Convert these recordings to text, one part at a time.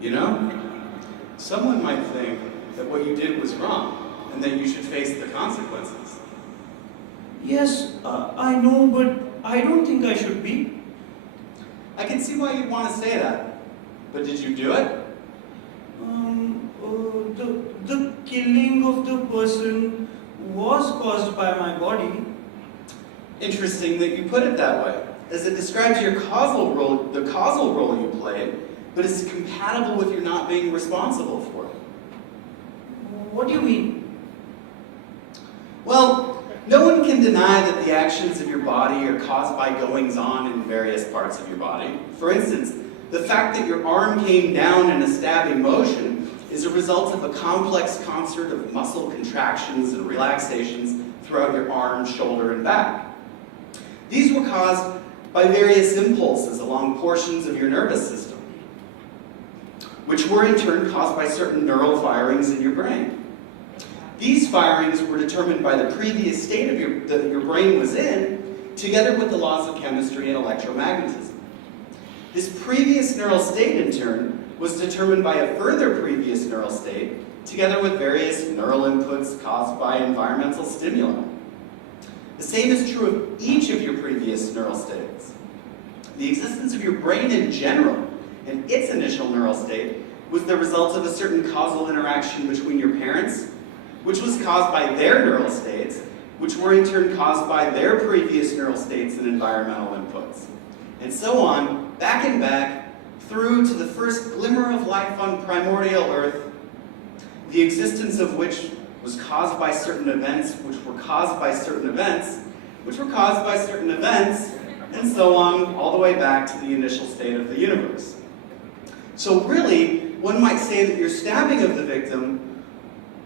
You know? Someone might think that what you did was wrong, and that you should face the consequences. Yes, I know, but I don't think I should be. I can see why you'd want to say that. But did you do it? The killing of the person was caused by my body. Interesting that you put it that way, as it describes your causal role, the causal role you played, but is compatible with your not being responsible for it. What do you mean? Well, no one can deny that the actions of your body are caused by goings-on in various parts of your body. For instance, the fact that your arm came down in a stabbing motion is a result of a complex concert of muscle contractions and relaxations throughout your arm, shoulder, and back. These were caused by various impulses along portions of your nervous system, which were in turn caused by certain neural firings in your brain. These firings were determined by the previous state of that your brain was in, together with the laws of chemistry and electromagnetism. This previous neural state, in turn, was determined by a further previous neural state, together with various neural inputs caused by environmental stimuli. The same is true of each of your previous neural states. The existence of your brain in general and its initial neural state was the result of a certain causal interaction between your parents, which was caused by their neural states, which were in turn caused by their previous neural states and environmental inputs. And so on, back and back, through to the first glimmer of life on primordial Earth, the existence of which was caused by certain events, which were caused by certain events, which were caused by certain events, and so on, all the way back to the initial state of the universe. So really, one might say that your stabbing of the victim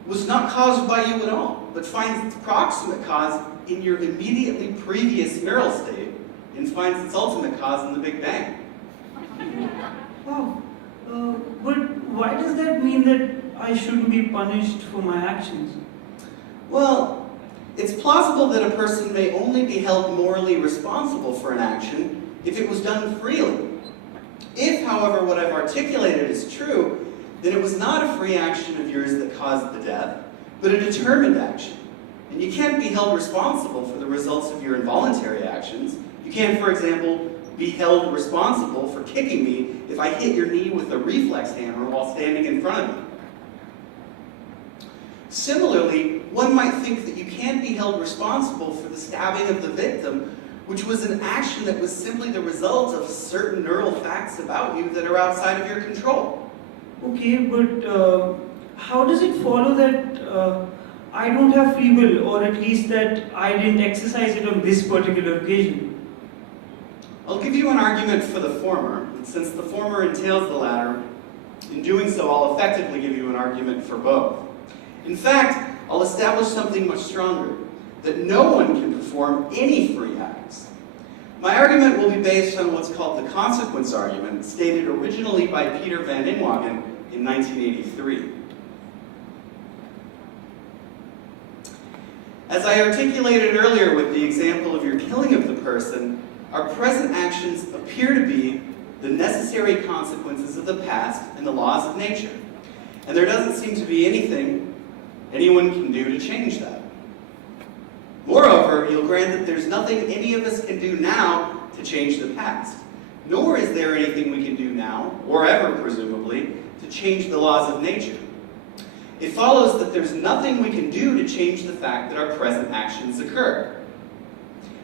was not caused by you at all, but finds its proximate cause in your immediately previous neural state, and finds its ultimate cause in the Big Bang. Wow. But why does that mean that I shouldn't be punished for my actions? Well, it's plausible that a person may only be held morally responsible for an action if it was done freely. If, however, what I've articulated is true, then it was not a free action of yours that caused the death, but a determined action. And you can't be held responsible for the results of your involuntary actions. You can't, for example, be held responsible for kicking me if I hit your knee with a reflex hammer while standing in front of you. Similarly, one might think that you can't be held responsible for the stabbing of the victim, which was an action that was simply the result of certain neural facts about you that are outside of your control. Okay, but how does it follow that I don't have free will, or at least that I didn't exercise it on this particular occasion? I'll give you an argument for the former, and since the former entails the latter, in doing so I'll effectively give you an argument for both. In fact, I'll establish something much stronger, that no one can perform any free acts. My argument will be based on what's called the consequence argument, stated originally by Peter van Inwagen in 1983. As I articulated earlier with the example of your killing of the person, our present actions appear to be the necessary consequences of the past and the laws of nature. And there doesn't seem to be anything anyone can do to change that. Moreover, you'll grant that there's nothing any of us can do now to change the past. Nor is there anything we can do now, or ever presumably, to change the laws of nature. It follows that there's nothing we can do to change the fact that our present actions occur.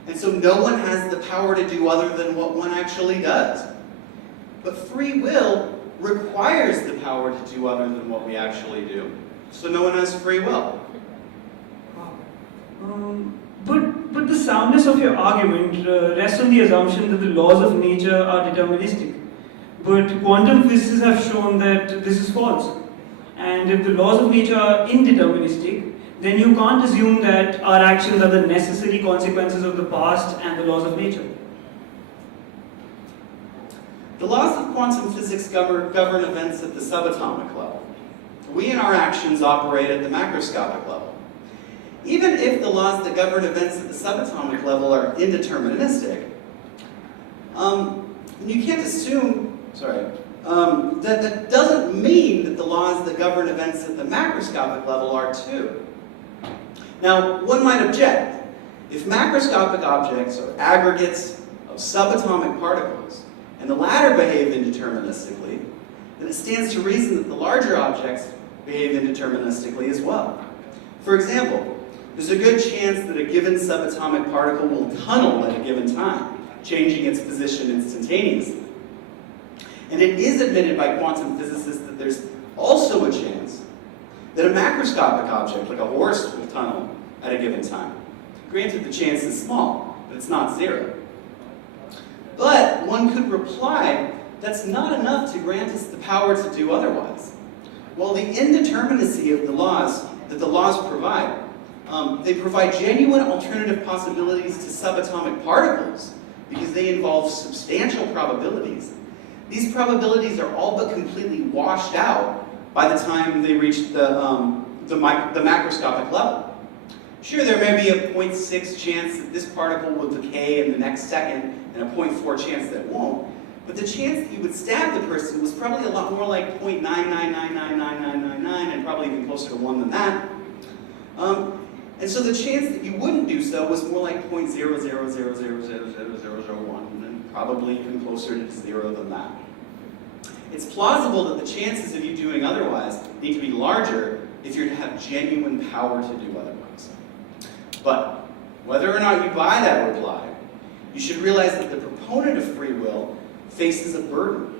And so no one has the power to do other than what one actually does. But free will requires the power to do other than what we actually do. So no one has free will. But the soundness of your argument rests on the assumption that the laws of nature are deterministic. But quantum physicists have shown that this is false. And if the laws of nature are indeterministic, then you can't assume that our actions are the necessary consequences of the past and the laws of nature. The laws of quantum physics govern events at the subatomic level. We and our actions operate at the macroscopic level. Even if the laws that govern events at the subatomic level are indeterministic, you can't assume, that doesn't mean that the laws that govern events at the macroscopic level are too. Now, one might object. If macroscopic objects are aggregates of subatomic particles, and the latter behave indeterministically, then it stands to reason that the larger objects behave indeterministically as well. For example, there's a good chance that a given subatomic particle will tunnel at a given time, changing its position instantaneously. And it is admitted by quantum physicists that there's also a chance that a macroscopic object, like a horse, will tunnel at a given time. Granted, the chance is small, but it's not zero. But one could reply, that's not enough to grant us the power to do otherwise. While the indeterminacy of the laws that the laws provide, they provide genuine alternative possibilities to subatomic particles because they involve substantial probabilities. These probabilities are all but completely washed out by the time they reach the macroscopic level. Sure, there may be a 0.6 chance that this particle will decay in the next second and a 0.4 chance that it won't, but the chance that you would stab the person was probably a lot more like 0.9999999 and probably even closer to 1 than that. And so the chance that you wouldn't do so was more like 0.000000001 and probably even closer to 0 than that. It's plausible that the chances of you doing otherwise need to be larger if you're to have genuine power to do otherwise. But whether or not you buy that reply, you should realize that the proponent of free will faces a burden.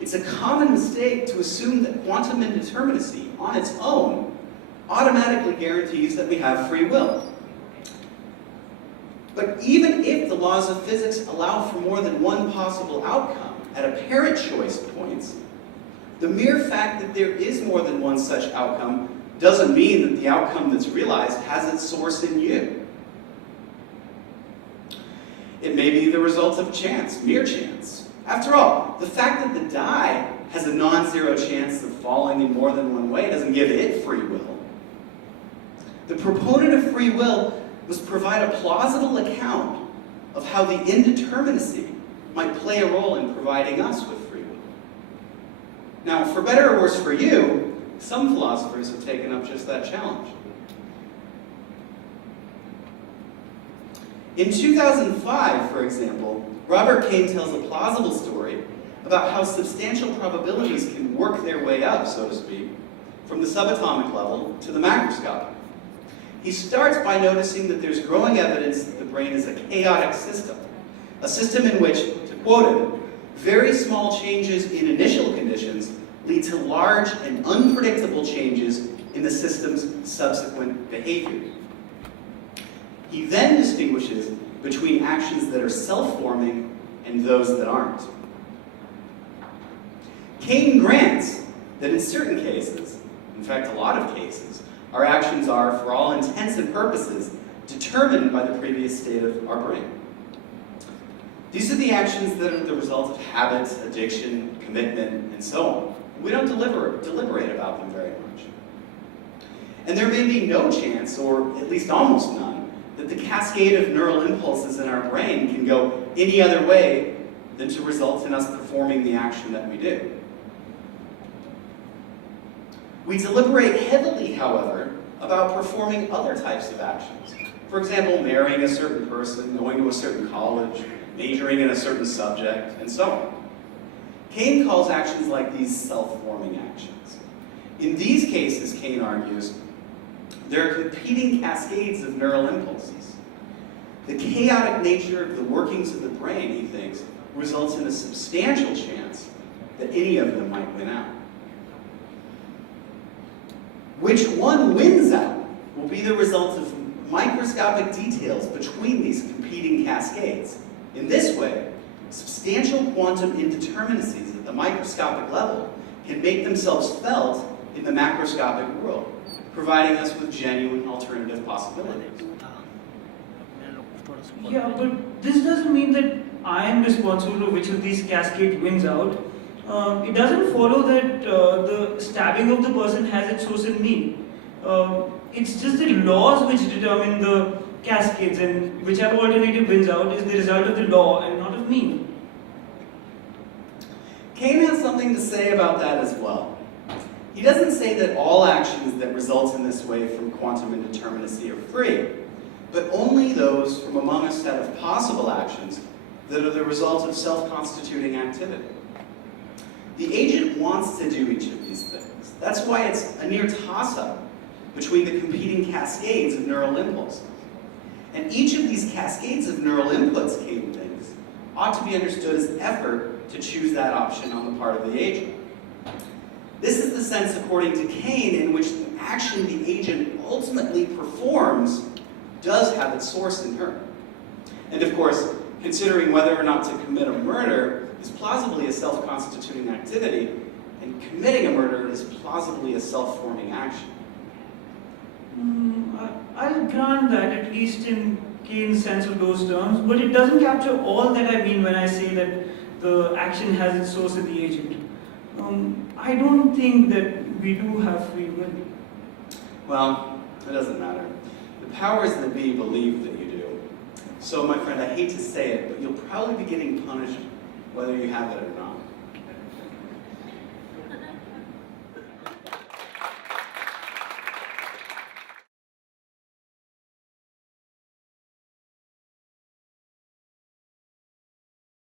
It's a common mistake to assume that quantum indeterminacy on its own automatically guarantees that we have free will. But even if the laws of physics allow for more than one possible outcome at apparent choice points, the mere fact that there is more than one such outcome doesn't mean that the outcome that's realized has its source in you. It may be the result of chance, mere chance. After all, the fact that the die has a non-zero chance of falling in more than one way doesn't give it free will. The proponent of free will must provide a plausible account of how the indeterminacy might play a role in providing us with free will. Now, for better or worse for you, some philosophers have taken up just that challenge. In 2005, for example, Robert Kane tells a plausible story about how substantial probabilities can work their way up, so to speak, from the subatomic level to the macroscopic. He starts by noticing that there's growing evidence that the brain is a chaotic system, a system in which, to quote him, very small changes in initial conditions lead to large and unpredictable changes in the system's subsequent behavior. He then distinguishes between actions that are self-forming and those that aren't. Kane grants that in certain cases, in fact a lot of cases, our actions are, for all intents and purposes, determined by the previous state of our brain. These are the actions that are the result of habits, addiction, commitment, and so on. We don't deliberate about them very much. And there may be no chance, or at least almost none, that the cascade of neural impulses in our brain can go any other way than to result in us performing the action that we do. We deliberate heavily, however, about performing other types of actions. For example, marrying a certain person, going to a certain college, majoring in a certain subject, and so on. Kane calls actions like these self-forming actions. In these cases, Kane argues, there are competing cascades of neural impulses. The chaotic nature of the workings of the brain, he thinks, results in a substantial chance that any of them might win out. Which one wins out will be the result of microscopic details between these competing cascades. In this way, substantial quantum indeterminacies at the microscopic level can make themselves felt in the macroscopic world, providing us with genuine alternative possibilities. Yeah, but this doesn't mean that I am responsible for which of these cascades wins out. It doesn't follow that the stabbing of the person has its source in me. It's just the laws which determine the cascades, and whichever alternative wins out is the result of the law and not of me. Kane has something to say about that as well. He doesn't say that all actions that result in this way from quantum indeterminacy are free, but only those from among a set of possible actions that are the result of self-constituting activity. The agent wants to do each of these things. That's why it's a near toss-up between the competing cascades of neural impulses. And each of these cascades of neural inputs, Kane thinks, ought to be understood as effort to choose that option on the part of the agent. This is the sense, according to Kane, in which the action the agent ultimately performs does have its source in her. And of course, considering whether or not to commit a murder is plausibly a self-constituting activity, and committing a murder is plausibly a self-forming action. I'll grant that, at least in Kane's sense of those terms, but it doesn't capture all that I mean when I say that the action has its source in the agent. I don't think that we do have free will. Well, it doesn't matter. The powers that be believe that you do. So, my friend, I hate to say it, but you'll probably be getting punished whether you have it or not.